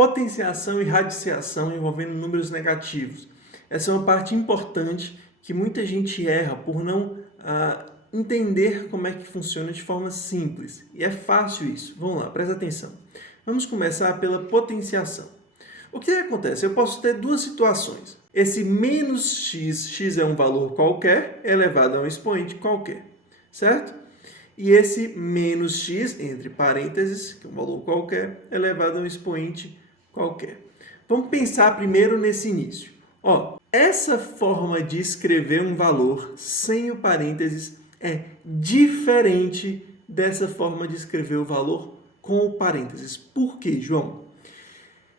Potenciação e radiciação envolvendo números negativos. Essa é uma parte importante que muita gente erra por não entender como é que funciona de forma simples. E é fácil isso. Vamos lá, presta atenção. Vamos começar pela potenciação. O que acontece? Eu posso ter duas situações. Esse menos x é um valor qualquer, elevado a um expoente qualquer, certo? E esse menos x, entre parênteses, que é um valor qualquer, elevado a um expoente qualquer. Vamos pensar primeiro nesse início. Essa forma de escrever um valor sem o parênteses é diferente dessa forma de escrever o valor com o parênteses. Por quê, João?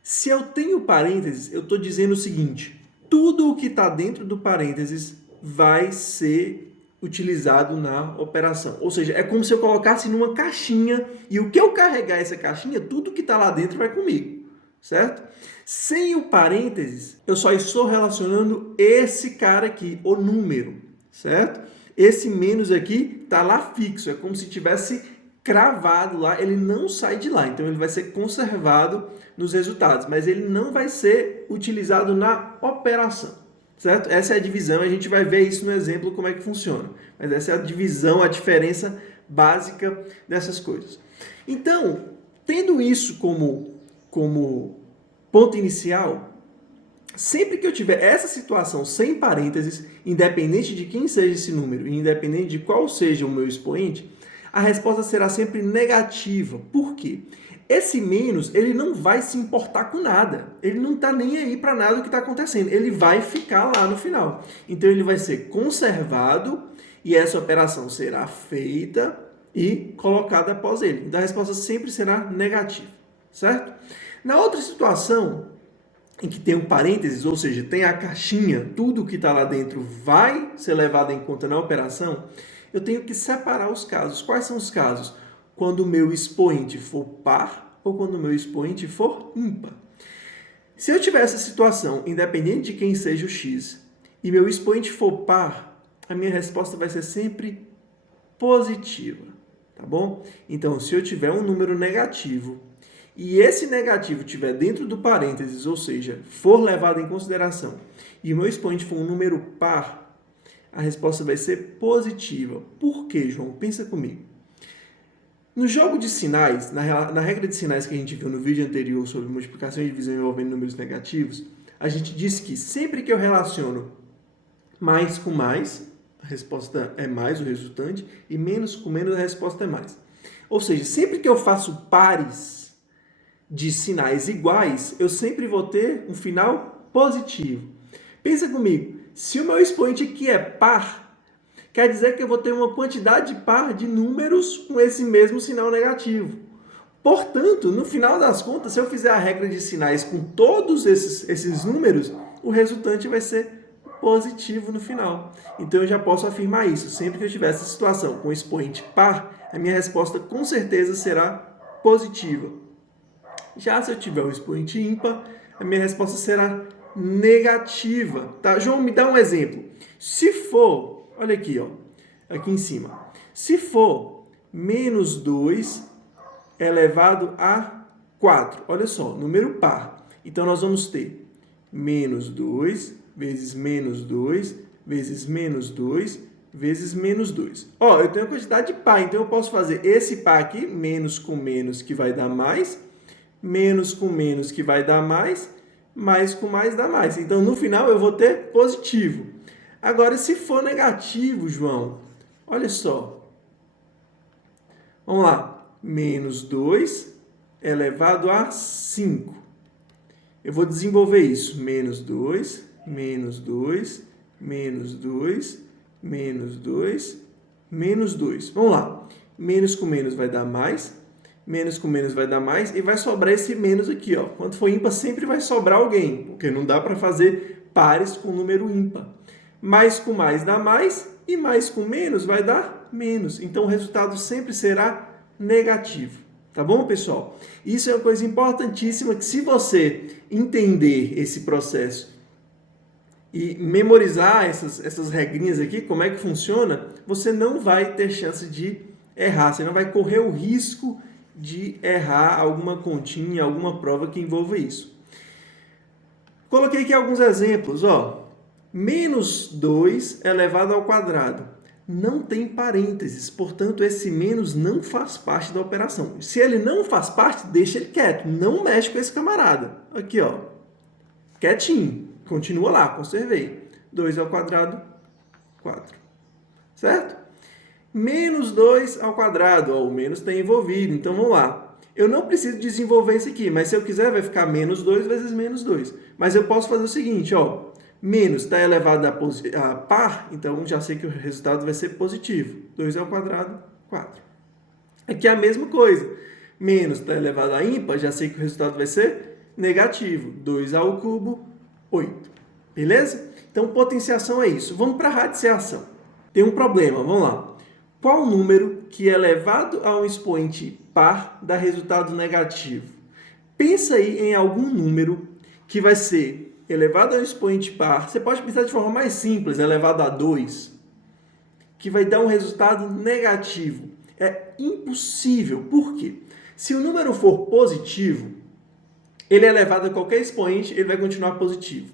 Se eu tenho parênteses, eu estou dizendo o seguinte: tudo o que está dentro do parênteses vai ser utilizado na operação. Ou seja, é como se eu colocasse numa caixinha e o que eu carregar essa caixinha, tudo que está lá dentro vai comigo, certo? Sem o parênteses, eu só estou relacionando esse cara aqui, o número, certo? Esse menos aqui está lá fixo, é como se tivesse cravado lá, ele não sai de lá, então ele vai ser conservado nos resultados, mas ele não vai ser utilizado na operação. Certo? Essa é a divisão, a gente vai ver isso no exemplo como é que funciona. Mas essa é a divisão, a diferença básica dessas coisas. Então, tendo isso como ponto inicial, sempre que eu tiver essa situação sem parênteses, independente de quem seja esse número e independente de qual seja o meu expoente, a resposta será sempre negativa. Por quê? Esse menos, ele não vai se importar com nada. Ele não está nem aí para nada do que está acontecendo. Ele vai ficar lá no final. Então, ele vai ser conservado e essa operação será feita e colocada após ele. Então, a resposta sempre será negativa, certo? Na outra situação, em que tem um parênteses, ou seja, tem a caixinha, tudo que está lá dentro vai ser levado em conta na operação, eu tenho que separar os casos. Quais são os casos? Quando o meu expoente for par ou quando o meu expoente for ímpar. Se eu tiver essa situação, independente de quem seja o x, e meu expoente for par, a minha resposta vai ser sempre positiva, tá bom? Então, se eu tiver um número negativo e esse negativo estiver dentro do parênteses, ou seja, for levado em consideração, e o meu expoente for um número par, a resposta vai ser positiva. Por quê, João? Pensa comigo. No jogo de sinais, na regra de sinais que a gente viu no vídeo anterior sobre multiplicação e divisão envolvendo números negativos, a gente disse que sempre que eu relaciono mais com mais, a resposta é mais o resultante, e menos com menos, a resposta é mais. Ou seja, sempre que eu faço pares de sinais iguais, eu sempre vou ter um final positivo. Pensa comigo, se o meu expoente aqui é par, quer dizer que eu vou ter uma quantidade par de números com esse mesmo sinal negativo. Portanto, no final das contas, se eu fizer a regra de sinais com todos esses números, o resultante vai ser positivo no final. Então, eu já posso afirmar isso. Sempre que eu tiver essa situação com expoente par, a minha resposta com certeza será positiva. Já se eu tiver um expoente ímpar, a minha resposta será negativa. Tá? João, me dá um exemplo. Se for... Olha aqui, aqui em cima. Se for menos 2 elevado a 4, olha só, número par. Então, nós vamos ter menos 2 vezes menos 2 vezes menos 2 vezes menos 2. Eu tenho a quantidade de par, então eu posso fazer esse par aqui, menos com menos, que vai dar mais, menos com menos, que vai dar mais com mais dá mais. Então, no final, eu vou ter positivo. Agora, se for negativo, João, olha só. Vamos lá. Menos 2 elevado a 5. Eu vou desenvolver isso. Menos 2, menos 2, menos 2, menos 2, menos 2. Vamos lá. Menos com menos vai dar mais, menos com menos vai dar mais, e vai sobrar esse menos aqui. Quando for ímpar, sempre vai sobrar alguém, porque não dá para fazer pares com número ímpar. Mais com mais dá mais e mais com menos vai dar menos. Então, o resultado sempre será negativo. Tá bom, pessoal? Isso é uma coisa importantíssima que, se você entender esse processo e memorizar essas regrinhas aqui, como é que funciona, você não vai ter chance de errar. Você não vai correr o risco de errar alguma continha, alguma prova que envolva isso. Coloquei aqui alguns exemplos, ó. Menos 2 elevado ao quadrado. Não tem parênteses, portanto, esse menos não faz parte da operação. Se ele não faz parte, deixa ele quieto. Não mexe com esse camarada. Aqui, ó. Quietinho. Continua lá, conservei. 2 ao quadrado, 4. Certo? Menos 2 ao quadrado. Ó, o menos está envolvido. Então, vamos lá. Eu não preciso desenvolver isso aqui, mas se eu quiser, vai ficar menos 2 vezes menos 2. Mas eu posso fazer o seguinte, ó. Menos está elevado a par, então já sei que o resultado vai ser positivo. 2 ao quadrado, 4. Aqui é a mesma coisa. Menos está elevado a ímpar, já sei que o resultado vai ser negativo. 2 ao cubo, 8. Beleza? Então, potenciação é isso. Vamos para a radiciação. Tem um problema, vamos lá. Qual número que elevado a um expoente par dá resultado negativo? Pensa aí em algum número que vai ser elevado a um expoente par, você pode pensar de forma mais simples, elevado a 2, que vai dar um resultado negativo. É impossível. Por quê? Se o número for positivo, ele é elevado a qualquer expoente, ele vai continuar positivo.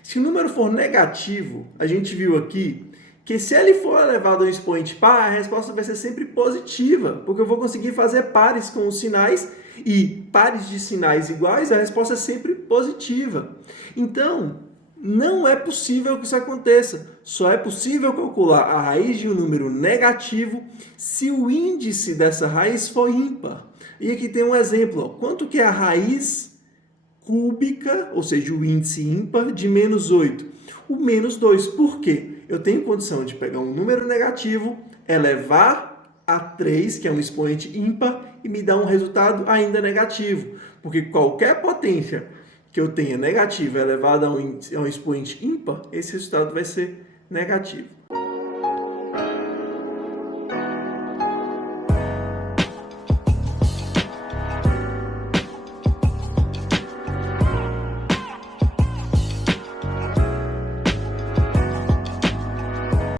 Se o número for negativo, a gente viu aqui que se ele for elevado a um expoente par, a resposta vai ser sempre positiva, porque eu vou conseguir fazer pares com os sinais e pares de sinais iguais, a resposta é sempre positiva. Então, não é possível que isso aconteça. Só é possível calcular a raiz de um número negativo se o índice dessa raiz for ímpar. E aqui tem um exemplo. Ó. Quanto que é a raiz cúbica, ou seja, o índice ímpar, de menos 8? O menos 2. Por quê? Eu tenho condição de pegar um número negativo, elevar a 3, que é um expoente ímpar, e me dar um resultado ainda negativo. Porque qualquer potência que eu tenha negativa elevada a um expoente ímpar, esse resultado vai ser negativo.